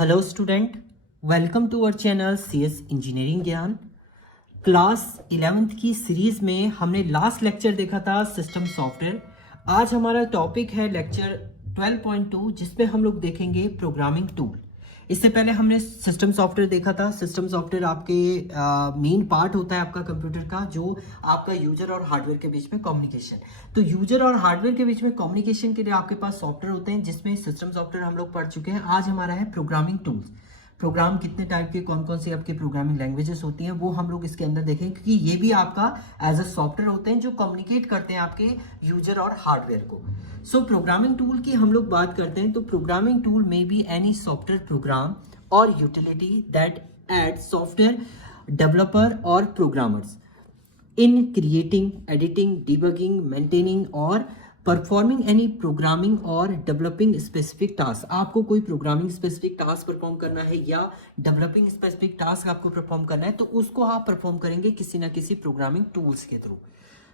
Hello student, welcome to our channel CS engineering Gyan. Class 11th की series में हमने last lecture देखा था सिस्टम सॉफ्टवेयर। आज हमारा टॉपिक है लेक्चर 12.2 जिसमें हम लोग देखेंगे प्रोग्रामिंग टूल। इससे पहले हमने सिस्टम सॉफ्टवेयर देखा था। सिस्टम सॉफ्टवेयर आपके मेन पार्ट होता है आपका कंप्यूटर का, जो आपका यूजर और हार्डवेयर के बीच में कम्युनिकेशन। तो यूजर और हार्डवेयर के बीच में कम्युनिकेशन के लिए आपके पास सॉफ्टवेयर होते हैं, जिसमें सिस्टम सॉफ्टवेयर हम लोग पढ़ चुके हैं। आज हमारा है प्रोग्रामिंग टूल्स। प्रोग्राम कितने टाइप के, कौन कौन सी आपके प्रोग्रामिंग लैंग्वेजेस होती हैं, वो हम लोग इसके अंदर देखेंगे, क्योंकि ये भी आपका एज अ सॉफ्टवेयर होते हैं जो कम्युनिकेट करते हैं आपके यूजर और हार्डवेयर को। सो प्रोग्रामिंग टूल की हम लोग बात करते हैं तो प्रोग्रामिंग टूल में बी एनी सॉफ्टवेयर प्रोग्राम और utility that aid software developer और programmers in creating, editing, debugging, maintaining और परफॉर्मिंग एनी प्रोग्रामिंग और डेवलपिंग स्पेसिफिक टास्क। आपको कोई प्रोग्रामिंग स्पेसिफिक टास्क परफॉर्म करना है या डेवलपिंग स्पेसिफिक टास्क आपको परफॉर्म करना है, तो उसको आप परफॉर्म करेंगे किसी ना किसी प्रोग्रामिंग टूल्स के थ्रू।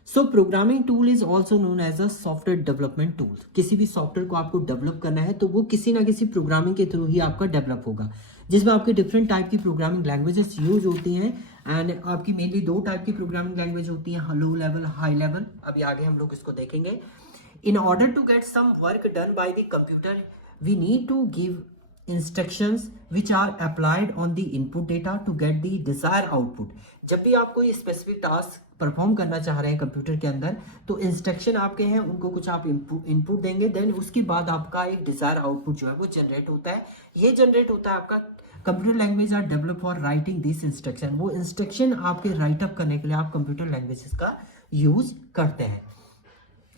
So programming tool is also known as a software development tool. किसी भी सॉफ्टवेयर को आपको डेवलप करना है तो वो किसी ना किसी प्रोग्रामिंग के थ्रू ही आपका डेवलप होगा, जिसमें आपके डिफरेंट टाइप की प्रोग्रामिंग लैंग्वेजेस यूज होती हैं। एंड आपकी मेनली दो टाइप की प्रोग्रामिंग लैंग्वेज होती हैं, लो लेवल, हाई लेवल। अभी आगे हम लोग इसको देखेंगे। In order to get some work done by the computer, we need to give instructions which are applied on the input data to get the desired output. जब भी आप कोई स्पेसिफिक टास्क परफॉर्म करना चाह रहे हैं कंप्यूटर के अंदर, तो इंस्ट्रक्शन आपके हैं, उनको कुछ आप इनपुट देंगे, देन उसके बाद आपका एक डिजायर आउटपुट जो है वो जनरेट होता है। ये जनरेट होता है आपका computer language are develop for writing this instruction. वो इंस्ट्रक्शन आपके राइटअप करने के लिए आप कंप्यूटर लैंग्वेजेस का यूज करते हैं।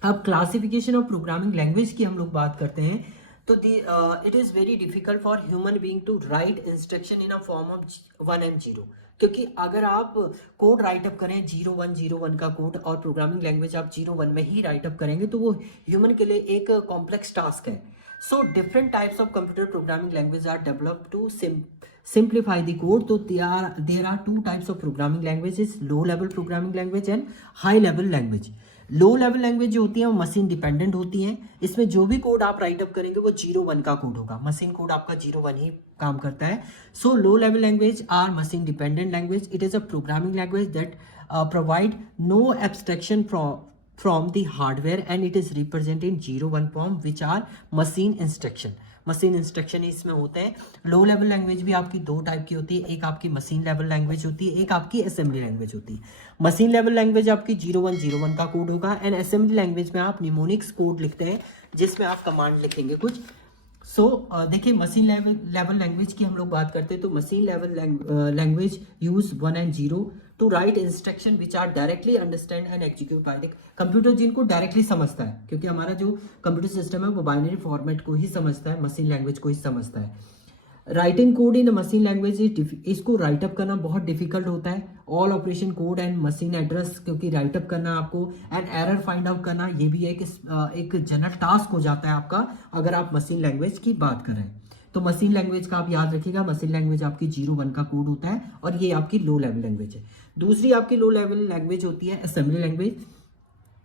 अब क्लासिफिकेशन ऑफ प्रोग्रामिंग लैंग्वेज की हम लोग बात करते हैं तो it is very difficult for human being to write instruction in a form of 1 and 0। क्योंकि अगर आप कोड राइटअप करें 0101 का कोड और प्रोग्रामिंग लैंग्वेज आप 01 में ही राइटअप करेंगे, तो वो ह्यूमन के लिए एक कॉम्प्लेक्स टास्क है। So different types of computer programming language are developed to simplify the code. तो there are two types of programming languages, low level programming language and high level language. Low level language जो होती है वो machine dependent होती हैं। इसमें जो भी कोड आप राइटअप करेंगे वो 01 का कोड होगा, मशीन कोड आपका 01 ही काम करता है। So low level language are machine dependent language. It is a programming language that provide no abstraction from the hardware and it is represented in 01 form which are machine instruction. Machine instruction इसमें होते हैं। लो level language भी आपकी दो type की होती है, एक आपकी मशीन लेवल लैंग्वेज होती है, एक आपकी असेंबली लैंग्वेज होती है। मशीन लेवल लैंग्वेज आपकी 0101 का कोड होगा एंड असेंबली लैंग्वेज में आप निमोनिक्स कोड लिखते हैं, जिसमें आप कमांड लिखेंगे कुछ। देखिए मशीन लेवल लैंग्वेज की हम लोग बात करते हैं तो machine level language use 1 and 0 to write instruction which are directly understand and execute by the computer, जिनको डायरेक्टली समझता है, क्योंकि हमारा जो कंप्यूटर सिस्टम है वो बाइनरी फॉर्मेट को ही समझता है, मशीन लैंग्वेज को ही समझता है। राइटिंग कोड इन मशीन लैंग्वेज, इसको राइटअप करना बहुत डिफिकल्ट होता है। All operation code and machine address, क्योंकि राइटअप करना आपको एंड एरर फाइंड आउट करना, ये भी एक जनरल टास्क हो जाता है आपका अगर आप मशीन लैंग्वेज की बात करें। तो मशीन लैंग्वेज का आप याद रखिएगा, मशीन लैंग्वेज आपकी 01 का कोड होता है और ये आपकी लो लेवल लैंग्वेज है। दूसरी आपकी लो लेवल लैंग्वेज होती है असेंबली लैंग्वेज।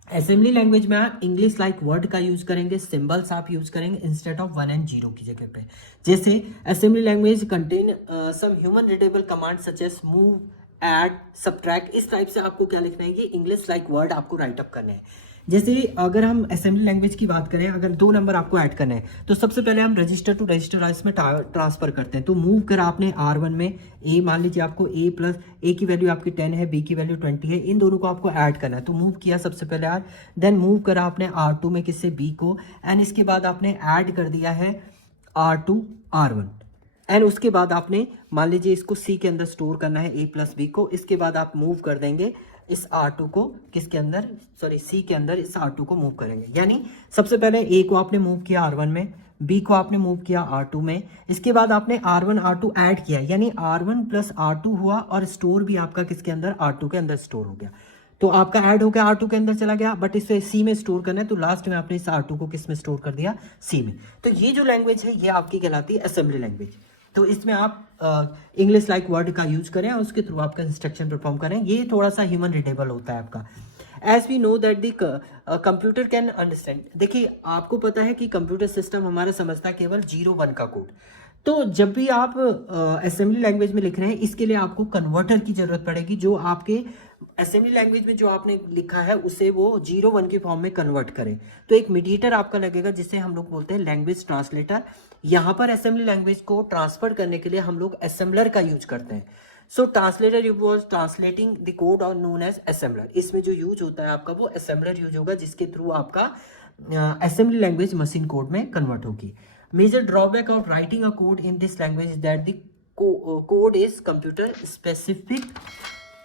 असेंबली लैंग्वेज में आप इंग्लिश लाइक वर्ड का यूज करेंगे, सिंबल्स आप यूज करेंगे इंस्टेड ऑफ 1 and 0 की जगह पे। जैसे assembly language contain some human readable command such as move, add, subtract. इस टाइप से आपको क्या लिखना है कि इंग्लिश लाइक वर्ड आपको राइटअप करने हैं। जैसे अगर हम असेंबली लैंग्वेज की बात करें, अगर 2 नंबर आपको ऐड करना है तो सबसे पहले हम रजिस्टर टू रजिस्टर इसमें ट्रांसफर करते हैं। तो मूव करा आपने R1 में, ए मान लीजिए आपको ए प्लस ए की वैल्यू आपकी 10 है, बी की वैल्यू 20 है, इन दोनों को आपको ऐड करना है। तो मूव किया सबसे पहले R, देन मूव करा आपने R2 में किससे, बी को, एंड इसके बाद आपने ऐड कर दिया है R2 R1 एंड उसके बाद आपने मान लीजिए इसको सी के अंदर स्टोर करना है ए प्लस बी को। इसके बाद आप मूव कर देंगे इस R2 को किसके अंदर, सॉरी सी के अंदर इस R2 को मूव करेंगे। यानी सबसे पहले ए को आपने मूव किया R1 में, बी को आपने मूव किया R2 में, इसके बाद आपने R1 R2 ऐड किया, यानी R1 प्लस R2 हुआ और स्टोर भी आपका किसके अंदर, R2 के अंदर स्टोर हो गया। तो आपका ऐड हो गया R2 के अंदर चला गया, बट इसे सी में स्टोर करना है तो लास्ट में आपने इस R2 को किस में स्टोर कर दिया, सी में। तो ये जो लैंग्वेज है ये आपकी कहलाती है असेंबली लैंग्वेज। तो इसमें आप इंग्लिश लाइक वर्ड का यूज करें और उसके थ्रू आपका इंस्ट्रक्शन परफॉर्म करें, ये थोड़ा सा ह्यूमन रीडेबल होता है आपका। As we know that the computer can understand. देखिए आपको पता है कि कंप्यूटर सिस्टम हमारा समझता है केवल 01 का कोड। तो जब भी आप असेंबली लैंग्वेज में लिख रहे हैं, इसके लिए आपको कन्वर्टर की जरूरत पड़ेगी, जो आपके असेंबली लैंग्वेज में जो आपने लिखा है उसे वो 0 1 के फॉर्म में कन्वर्ट करे। तो एक मीडिएटर आपका लगेगा जिसे हम लोग बोलते हैं लैंग्वेज ट्रांसलेटर। यहाँ पर असेंबली लैंग्वेज को ट्रांसफर करने के लिए हम लोग असेंबलर का यूज करते हैं। So translator was translating the code और नोन एज असेंबलर। इसमें जो यूज होता है आपका वो असेंबलर यूज होगा, जिसके थ्रू आपका असेंबली लैंग्वेज मशीन कोड में कन्वर्ट होगी। Major drawback of writing a code in this language is that the code is computer specific.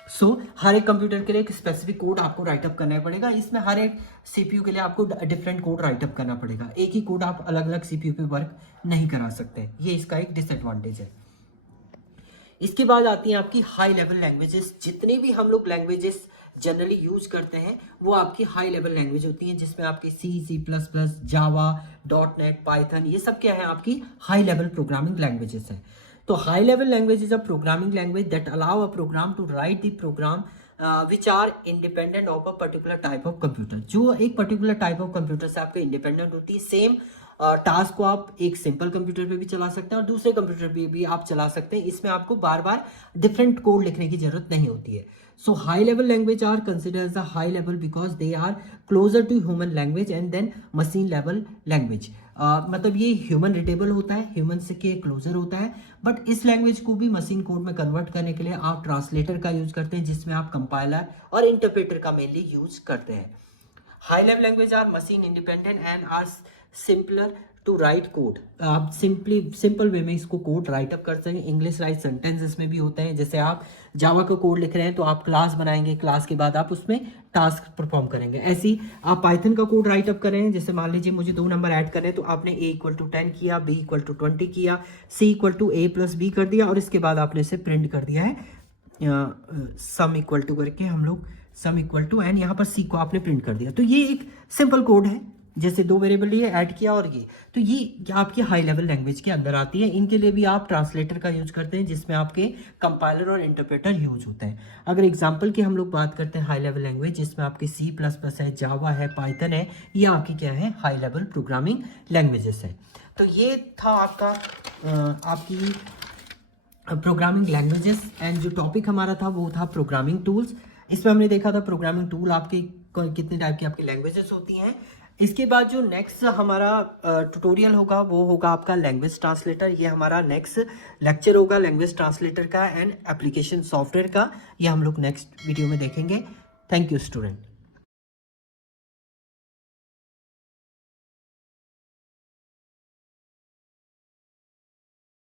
So हर एक कंप्यूटर के लिए एक स्पेसिफिक कोड आपको राइटअप करना पड़ेगा। इसमें हर एक सीपीयू के लिए आपको डिफरेंट कोड राइटअप करना पड़ेगा। एक ही कोड आप अलग अलग सीपीयू पे वर्क नहीं करा सकते, ये इसका एक डिसएडवांटेज है। इसके बाद आती हैं आपकी हाई लेवल लैंग्वेजेस। जितने भी हम लोग लैंग्वेजेस जनरली यूज करते हैं वो आपकी हाई लेवल लैंग्वेज होती हैं, जिसमें आपके C++, जावा, .NET, पाइथन, ये सब क्या है आपकी हाई लेवल प्रोग्रामिंग लैंग्वेजेस है। तो high level language is a programming language that allow a program to write the program which are independent of a particular type of computer. जो एक particular type of computer से आपके independent होती है। Same task को आप एक simple computer पे भी चला सकते हैं और दूसरे कंप्यूटर पे भी आप चला सकते हैं। इसमें आपको बार बार डिफरेंट कोड लिखने की जरूरत नहीं होती है। So high level language are consider as a high level because they are closer to human language and then machine level language. मतलब ये ह्यूमन रिटेबल होता है, ह्यूमन से के क्लोजर होता है। बट इस लैंग्वेज को भी मशीन कोड में कन्वर्ट करने के लिए आप ट्रांसलेटर का यूज करते हैं, जिसमें आप कंपाइलर और इंटरप्रेटर का मेनली यूज करते हैं। High level language are machine independent and are simpler to write code. आप सिंपल वे में इसको कोड राइट अप कर सकते हैं। इंग्लिश राइट सेंटेंसेस में भी होते हैं। जैसे आप जावा का कोड लिख रहे हैं तो आप क्लास बनाएंगे, क्लास के बाद आप उसमें टास्क परफॉर्म करेंगे। ऐसे ही आप पाइथन का कोड राइट अप करें। जैसे मान लीजिए मुझे 2 नंबर ऐड करने हैं, तो आपने a = 10 किया, b = 20 किया, c = a + b कर दिया और इसके बाद आपने इसे प्रिंट कर दिया है सम इक्वल टू करके, हम लोग सम इक्वल टू एंड यहाँ पर c को आपने प्रिंट कर दिया। तो ये एक सिंपल कोड है, जैसे 2 वेरिएबल लिए ऐड किया और ये, तो ये आपकी हाई लेवल लैंग्वेज के अंदर आती है। इनके लिए भी आप ट्रांसलेटर का यूज करते हैं, जिसमें आपके कंपाइलर और इंटरप्रेटर यूज होते हैं। अगर एग्जांपल की हम लोग बात करते हैं हाई लेवल लैंग्वेज, जिसमें आपकी C++ है, जावा है, पाइथन है, ये आपकी क्या है हाई लेवल प्रोग्रामिंग लैंग्वेजेस है। तो ये था आपका आपकी प्रोग्रामिंग लैंग्वेजेस एंड जो टॉपिक हमारा था वो था प्रोग्रामिंग टूल्स। इसमें हमने देखा था प्रोग्रामिंग टूल आपके कितने टाइप की आपकी लैंग्वेजेस होती हैं। इसके बाद जो नेक्स्ट हमारा ट्यूटोरियल होगा वो होगा आपका लैंग्वेज ट्रांसलेटर। ये हमारा नेक्स्ट लेक्चर होगा लैंग्वेज ट्रांसलेटर का एंड एप्लीकेशन सॉफ्टवेयर का। ये हम लोग नेक्स्ट वीडियो में देखेंगे। Thank you student.